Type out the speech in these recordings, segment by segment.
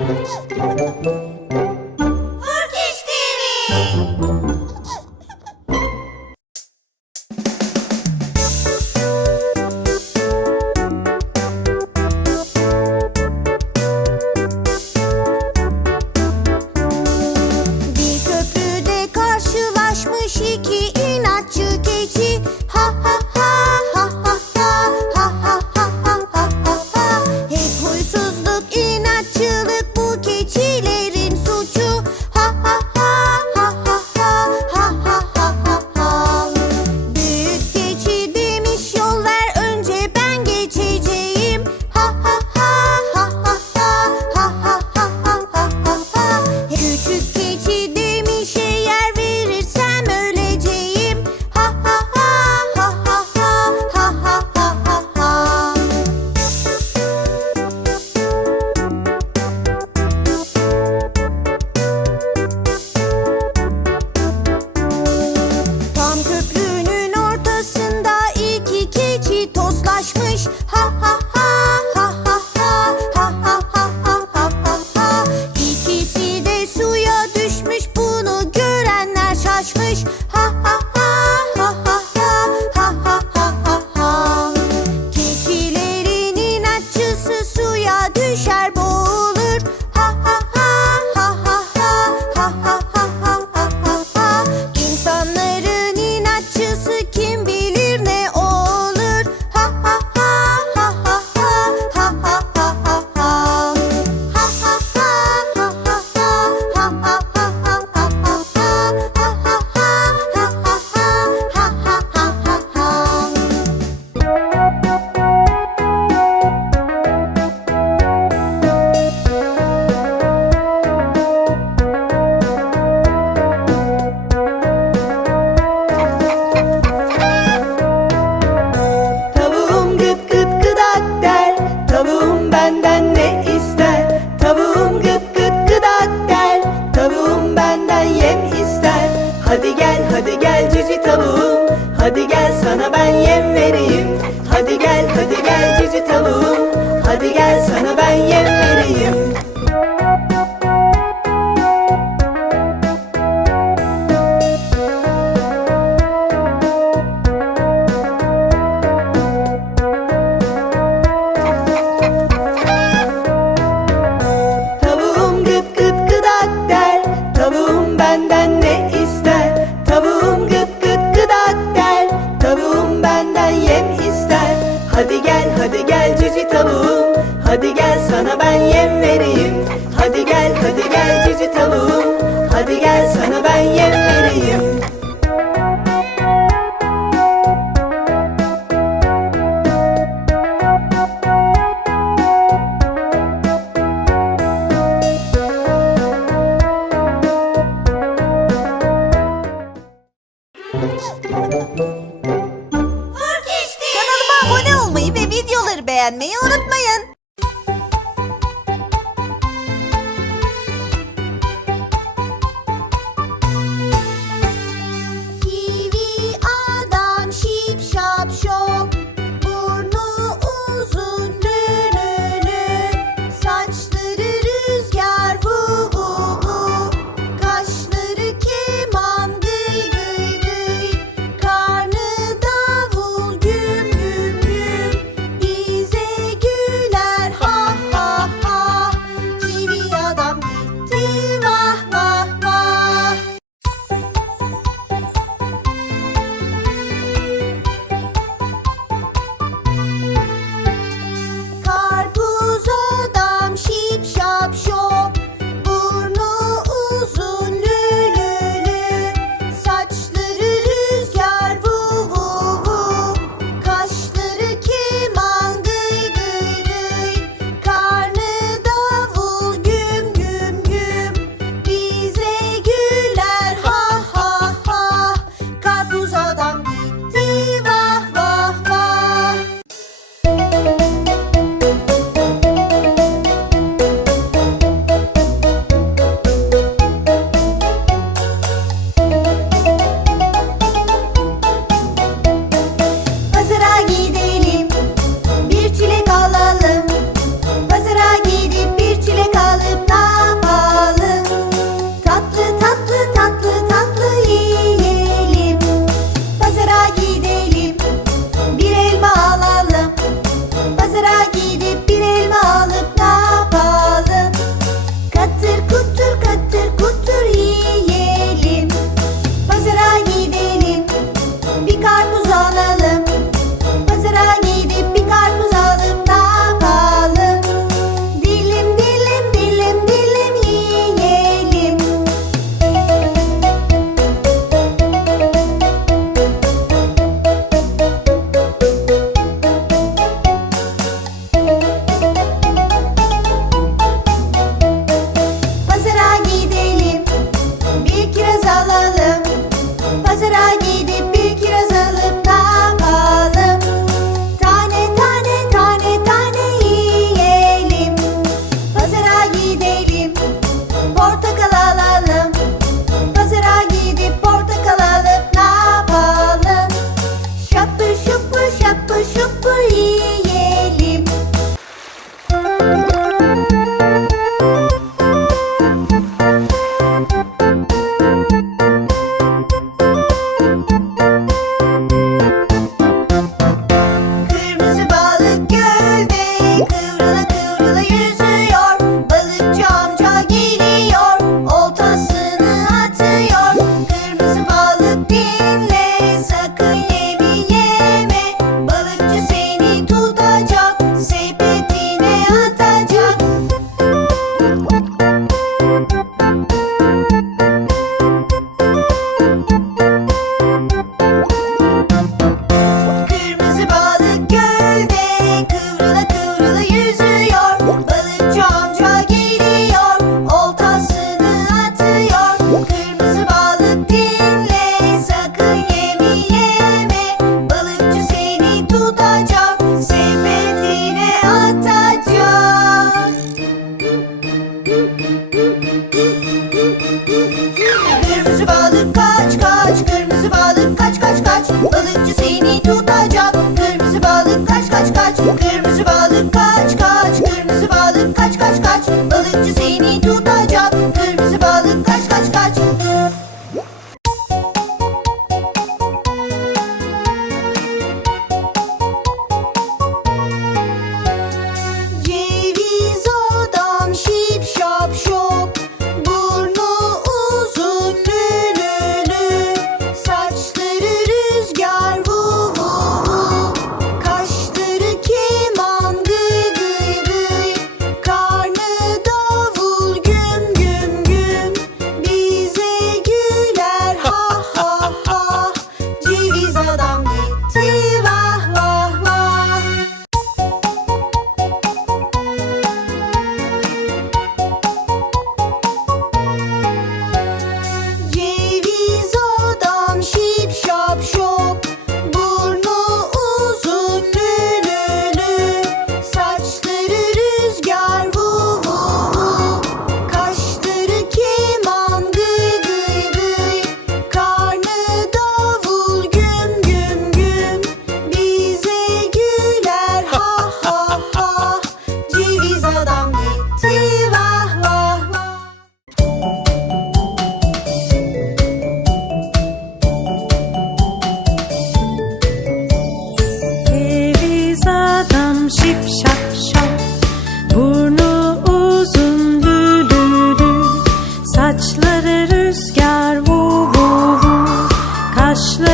Furkiş TV düşer Hadi gel hadi gel cici tavuğum. Hadi gel sana ben yem vereyim. Hadi gel hadi gel cici tavuğum. Hadi gel sana ben yem vereyim. beğenmeyi unutmayın.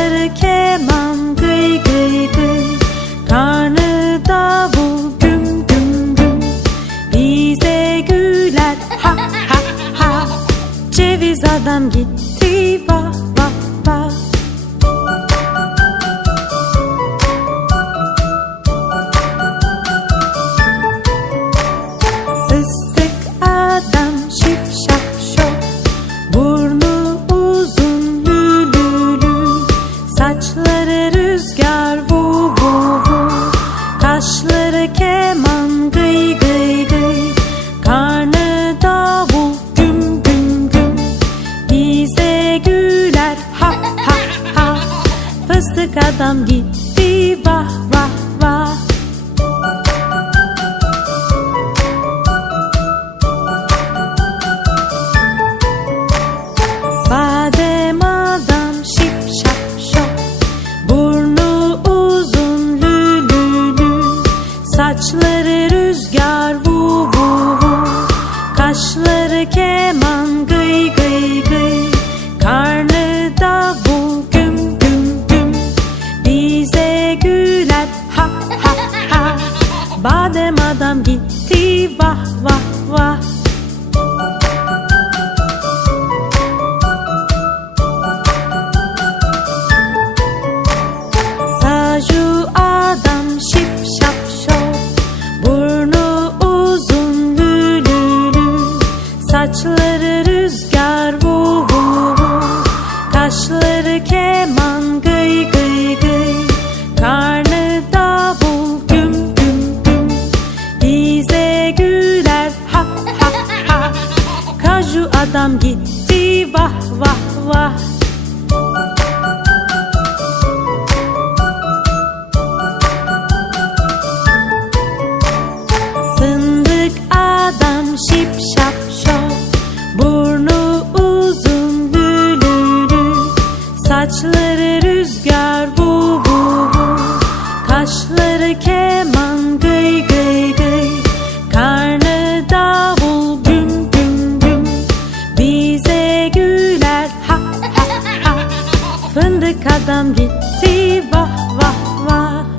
Çalar keman gıy gıy gıy. Karnı davul güm ha ha ha. Ceviz adam gitti vah vah vah. Üst Adam gitti vah vah vah. Badem adam şip şap şop Burnu uzun lü lü lü Saçları rüzgar vu vu vu Kaşları keman gıy gıy gıy. gitti vah vah vah. Adam gitti vah vah vah. Fındık adam şip şap şop. Burnu uzun lülülü rüzgar